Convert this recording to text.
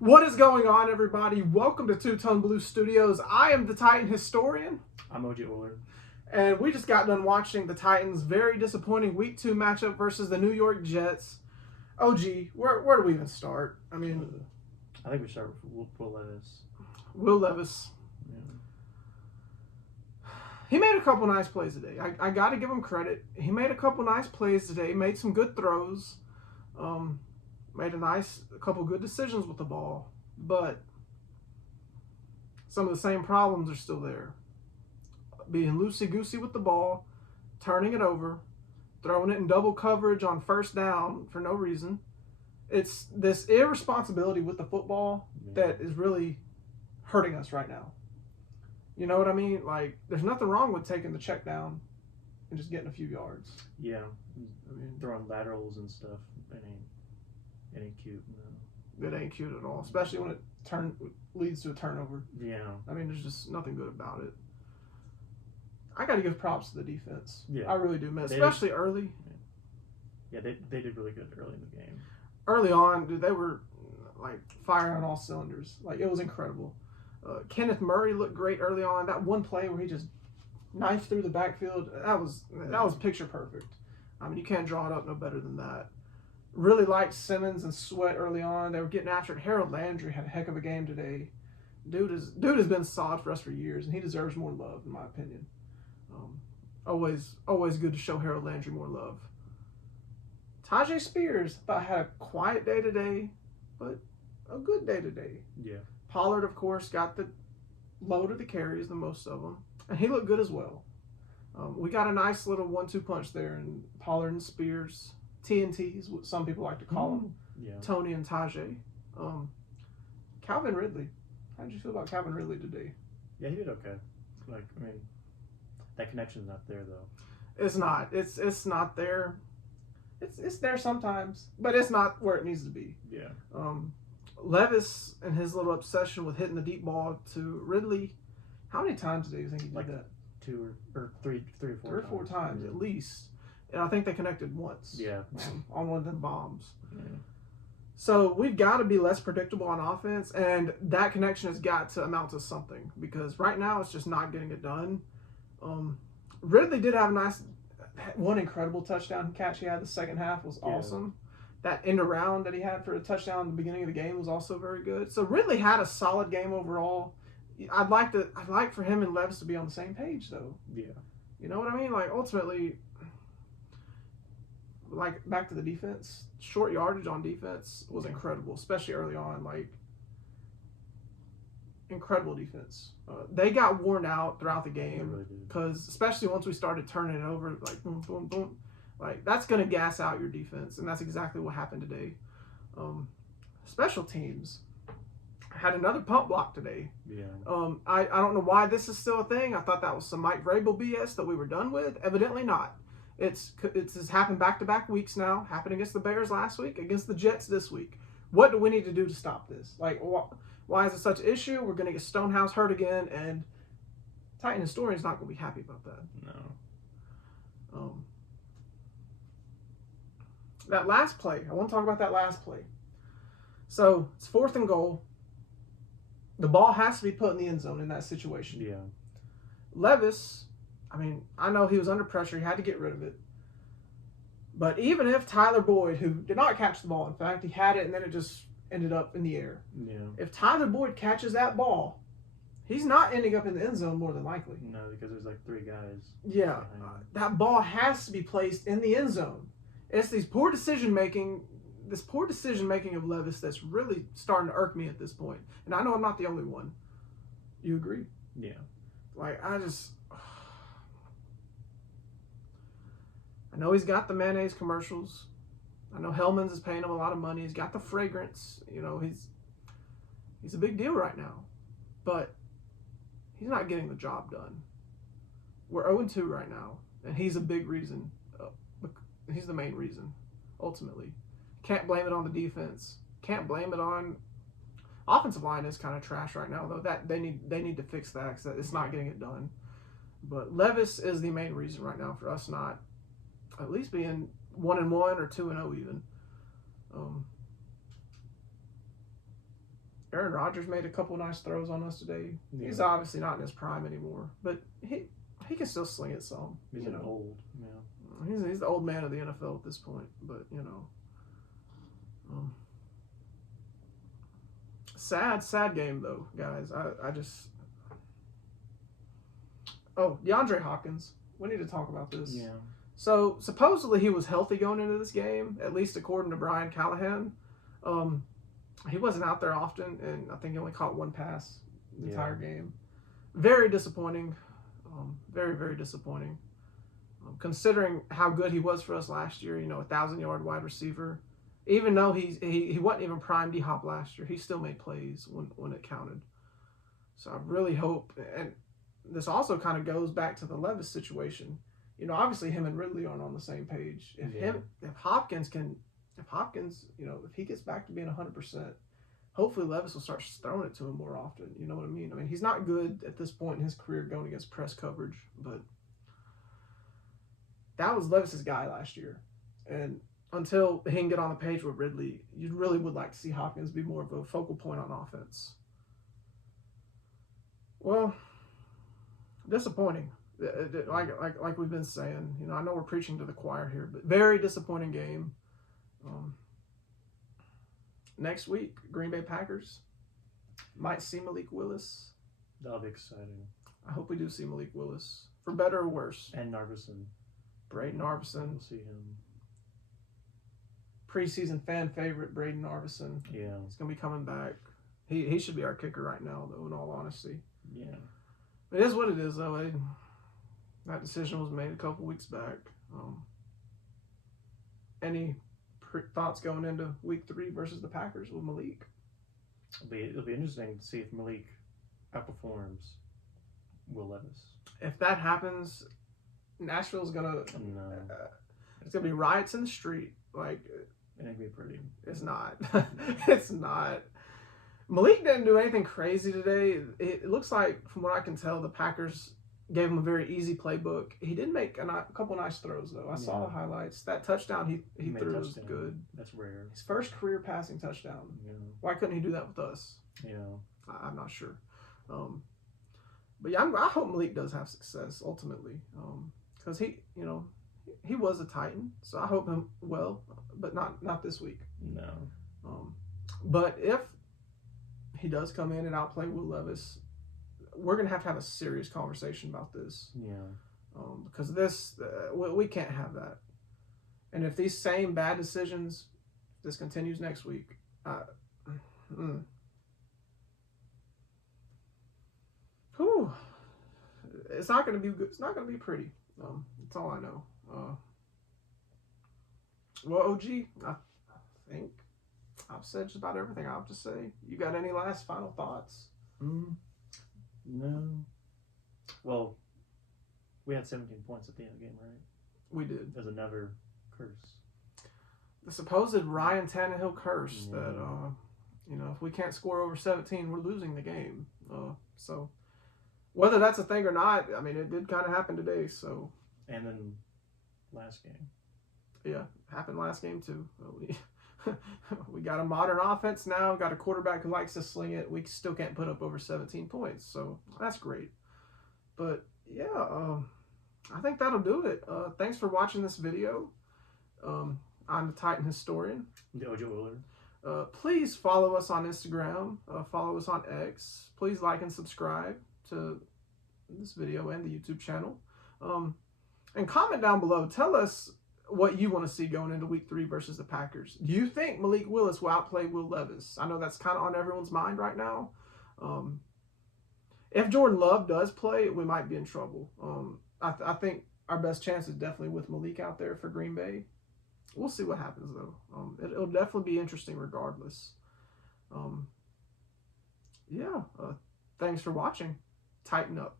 What is going on, everybody? Welcome to Two Tone Blue Studios. I am the Titan historian. I'm OG Uller. And we just got done watching the Titans' very disappointing Week 2 matchup versus the New York Jets. OG, where do we even start? I mean, I think we start with Will Levis. Will Levis. Yeah. He made a couple nice plays today. I got to give him credit. He made a couple nice plays today. Made some good throws. Made a couple good decisions with the ball. But some of the same problems are still there. Being loosey-goosey with the ball, turning it over, throwing it in double coverage on first down for no reason. It's this irresponsibility with the football that is really hurting us right now. You know what I mean? Like, there's nothing wrong with taking the check down and just getting a few yards. Yeah. I mean, throwing laterals and stuff. It ain't cute. No. It ain't cute at all, especially when it leads to a turnover. Yeah. I mean, there's just nothing good about it. I got to give props to the defense. Yeah. I really do, man. Especially early. Yeah, they did really good early in the game. Early on, dude, they were like firing on all cylinders. Like, it was incredible. Kenneth Murray looked great early on. That one play where he just knifed through the backfield, that was picture perfect. I mean, you can't draw it up no better than that. Really liked Simmons and Sweat early on. They were getting after it. Harold Landry had a heck of a game today. Dude has been solid for us for years, and he deserves more love, in my opinion. Always good to show Harold Landry more love. Tajay Spears thought had a quiet day today, but a good day today. Yeah. Pollard, of course, got the load of the carries, the most of them, and he looked good as well. We got a nice little 1-2 punch there, and Pollard and Spears, TNTs, what some people like to call them, Tony and Tajay. Calvin Ridley, how did you feel about Calvin Ridley today? Yeah, he did okay. Like, I mean, that connection's not there though. It's not. It's not there. It's there sometimes, but it's not where it needs to be. Yeah. Levis and his little obsession with hitting the deep ball to Ridley. How many times do you think he did that? Two or three or four. 3 or 4 times at least. And I think they connected once. Yeah. On one of them bombs. Yeah. So we've got to be less predictable on offense, and that connection has got to amount to something, because right now it's just not getting it done. Ridley did have one incredible touchdown catch he had the second half was awesome. That end around that he had for a touchdown at the beginning of the game was also very good. So Ridley had a solid game overall. I'd like for him and Levis to be on the same page though. Yeah. You know what I mean? Like, ultimately, like, back to the defense, short yardage on defense was incredible, especially early on. Like, incredible defense. They got worn out throughout the game because, especially once we started turning it over, like boom, boom, boom, like that's gonna gas out your defense, and that's exactly what happened today. Special teams had another pump block today. Yeah. I don't know why this is still a thing. I thought that was some Mike Vrabel BS that we were done with. Evidently not. It's happened back-to-back weeks now. Happened against the Bears last week, against the Jets this week. What do we need to do to stop this? Like, why is it such an issue? We're going to get Stonehouse hurt again, and Titan historian's not going to be happy about that. No. That last play, I want to talk about that last play. So, it's 4th and goal. The ball has to be put in the end zone in that situation. Yeah. Levis, I mean, I know he was under pressure. He had to get rid of it. But even if Tyler Boyd, who did not catch the ball, in fact, he had it and then it just ended up in the air. Yeah. If Tyler Boyd catches that ball, he's not ending up in the end zone more than likely. No, because there's like 3 guys. Yeah. That ball has to be placed in the end zone. It's this poor decision making of Levis that's really starting to irk me at this point. And I know I'm not the only one. You agree? Yeah. Like, I know he's got the mayonnaise commercials. I know Hellman's is paying him a lot of money. He's got the fragrance. You know, he's a big deal right now. But he's not getting the job done. We're 0-2 right now. And he's a big reason. He's the main reason, ultimately. Can't blame it on the defense. Can't blame it on offensive line is kind of trash right now, though. That they need to fix that because it's not getting it done. But Levis is the main reason right now for us not at least being 1-1 or 2-0 even. Aaron Rodgers made a couple nice throws on us today. Yeah. He's obviously not in his prime anymore, but he can still sling it some. He's old. Yeah. He's the old man of the NFL at this point, but sad game though, guys. I just DeAndre Hopkins. We need to talk about this. Yeah. So supposedly he was healthy going into this game, at least according to Brian Callahan. He wasn't out there often, and I think he only caught one pass the entire game. Very disappointing. Very, very disappointing. Considering how good he was for us last year, 1,000-yard wide receiver. Even though he wasn't even prime D-Hop last year, he still made plays when it counted. So I really hope, and this also kind of goes back to the Levis situation. Obviously him and Ridley aren't on the same page. If Hopkins, if he gets back to being 100%, hopefully Levis will start throwing it to him more often. You know what I mean? I mean, he's not good at this point in his career going against press coverage, but that was Levis's guy last year. And until he can get on the page with Ridley, you really would like to see Hopkins be more of a focal point on offense. Well, disappointing. Like we've been saying, I know we're preaching to the choir here, but very disappointing game. Next week, Green Bay Packers might see Malik Willis. That'll be exciting. I hope we do see Malik Willis, for better or worse. And Narvison. Braden Narvison. We'll see him. Preseason fan favorite, Braden Narvison. Yeah. He's going to be coming back. He should be our kicker right now, though, in all honesty. Yeah. It is what it is, though. That decision was made a couple weeks back. Any thoughts going into week 3 versus the Packers with Malik? It'll be interesting to see if Malik outperforms Will Levis. If that happens, Nashville's gonna it's gonna be riots in the street. Like, it ain't gonna be pretty. It's not. It's not. Malik didn't do anything crazy today. It looks like, from what I can tell, the Packers gave him a very easy playbook. He did make a couple nice throws, though. I saw the highlights. That touchdown he threw was good. That's rare. His first career passing touchdown. Yeah. Why couldn't he do that with us? Yeah. I'm not sure. But yeah, I hope Malik does have success ultimately. Because he was a Titan. So I hope him well, but not this week. No. But if he does come in and outplay Will Levis, we're going to have a serious conversation about this. Yeah. Because we can't have that. And if these same bad decisions, this continues next week, it's not going to be good. It's not going to be pretty. That's all I know. Well, OG, I think I've said just about everything I have to say. You got any last final thoughts? No. Well, we had 17 points at the end of the game, right? We did. There's another curse. The supposed Ryan Tannehill curse that, if we can't score over 17, we're losing the game. So whether that's a thing or not, I mean, it did kind of happen today. So. And then last game. Yeah, happened last game too. We got a modern offense now. Got a quarterback who likes to sling it. We still can't put up over 17 points, so that's great. But yeah, I think that'll do it. Thanks for watching this video. I'm the Titan Historian. The OJ Willer. Please follow us on Instagram. Follow us on X. Please like and subscribe to this video and the YouTube channel. And comment down below. Tell us what you want to see going into week 3 versus the Packers. Do you think Malik Willis will outplay Will Levis? I know that's kind of on everyone's mind right now. If Jordan Love does play, we might be in trouble. I think our best chance is definitely with Malik out there for Green Bay. We'll see what happens, though. It'll definitely be interesting regardless. Thanks for watching. Tighten up.